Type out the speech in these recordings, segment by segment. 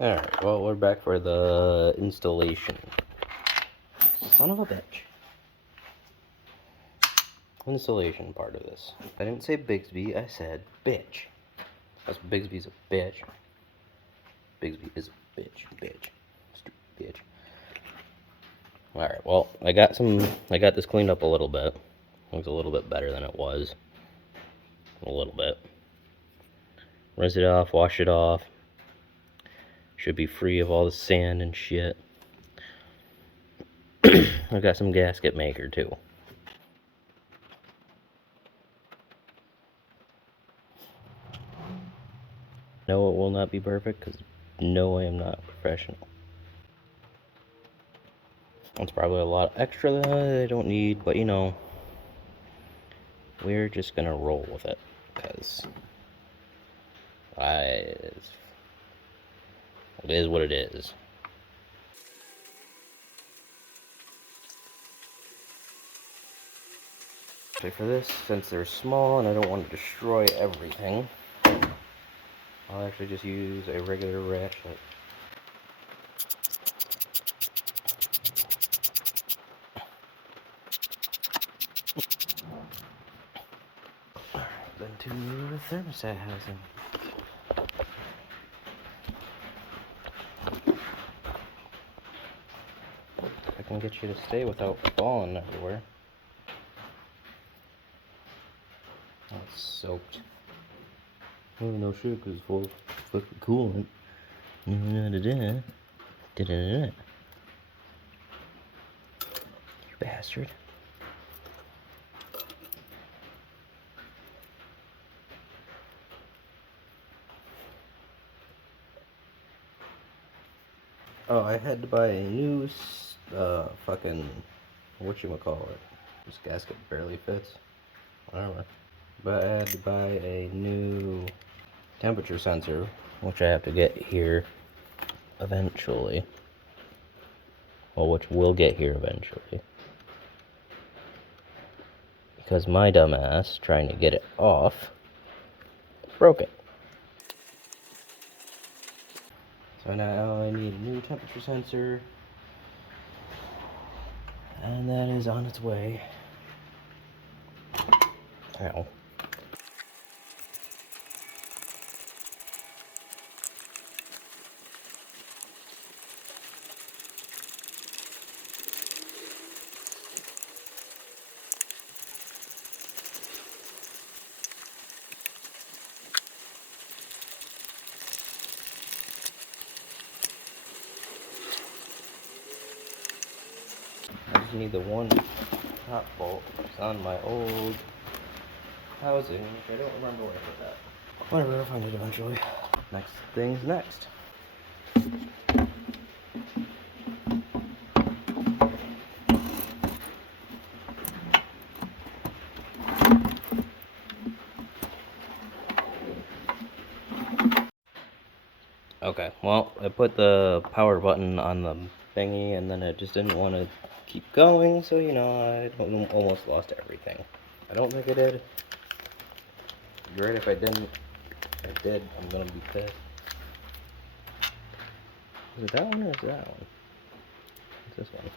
Alright, well, we're back for the installation. Son of a bitch. Installation part of this. I didn't say Bigsby, I said bitch. Because Bigsby's a bitch. Bigsby is a bitch. Stupid bitch. Alright, well, I got this cleaned up a little bit. Looks a little bit better than it was. A little bit. Rinse it off, wash it off. Should be free of all the sand and shit. I got some gasket maker too. No, it will not be perfect because no, I am not a professional. It's probably a lot extra that I don't need, but you know, we're just gonna roll with it because it is what it is. For this, since they're small and I don't want to destroy everything, I'll actually just use a regular ratchet. Then to the thermostat housing. I can get you to stay without falling everywhere. Oh, it's soaked. Oh, no shit, because it's full of fucking coolant. You bastard. Oh, I had to buy a new, fucking, whatchamacallit. This gasket barely fits. Whatever. But I had to buy a new temperature sensor, which I have to get here eventually. Well, which will get here eventually. Because my dumbass, trying to get it off, broke it. So now I need a new temperature sensor. And that is on its way. Ow. I just need the one hot bolt that's on my old housing, which I don't remember where I put that. Whatever, I'll find it eventually. Next thing's next. Okay, well, I put the power button on the thingy and then it just didn't want to keep going, so you know, I almost lost everything. I don't think I did. Great if I didn't. If I did, I'm gonna be pissed. Is it that one or is it that one? It's this one.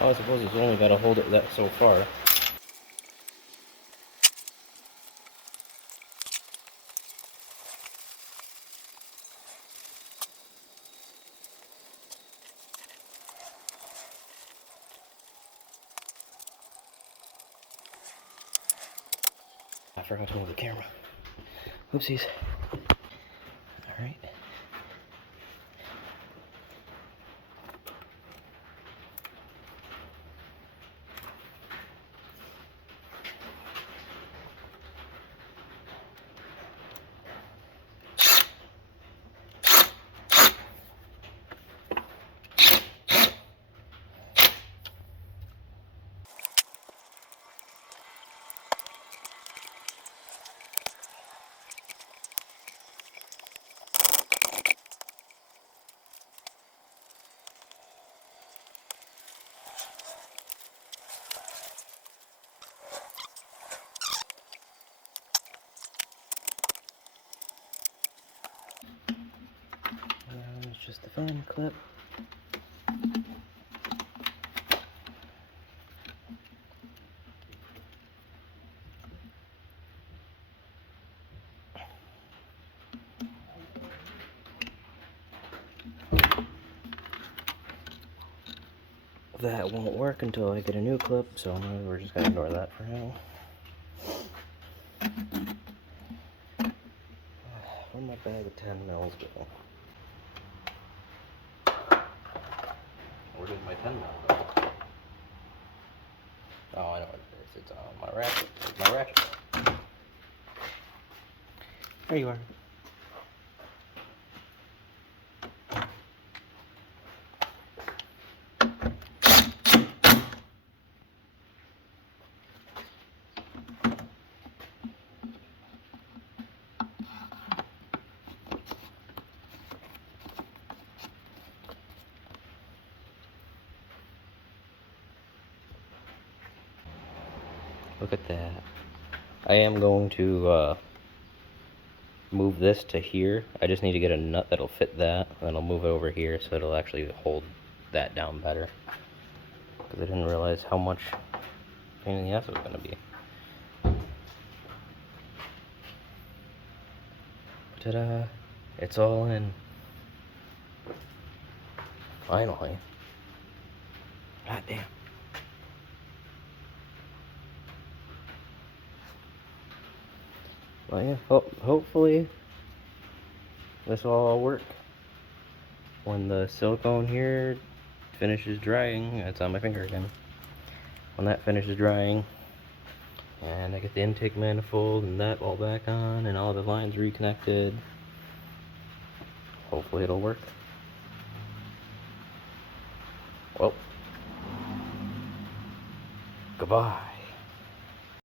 Oh, I suppose it's only got to hold it that so far. I forgot to move the camera. Oopsies. Alright. fan clip. That won't work until I get a new clip, so we're just gonna ignore that for now. Where'd my bag of 10 mils go? Where did my 10 mil go? Oh, I know what it is. It's on my ratchet. It's my ratchet. There you are. Look at that. I am going to move this to here. I just need to get a nut that'll fit that, and then I'll move it over here so it'll actually hold that down better. Because I didn't realize how much pain in the ass it was going to be. Ta-da! It's all in. Finally. God damn. Well, yeah, hopefully this will all work. When the silicone here finishes drying, it's on my finger again. When that finishes drying, and I get the intake manifold and that all back on, and all the lines reconnected, hopefully it'll work. Well, goodbye.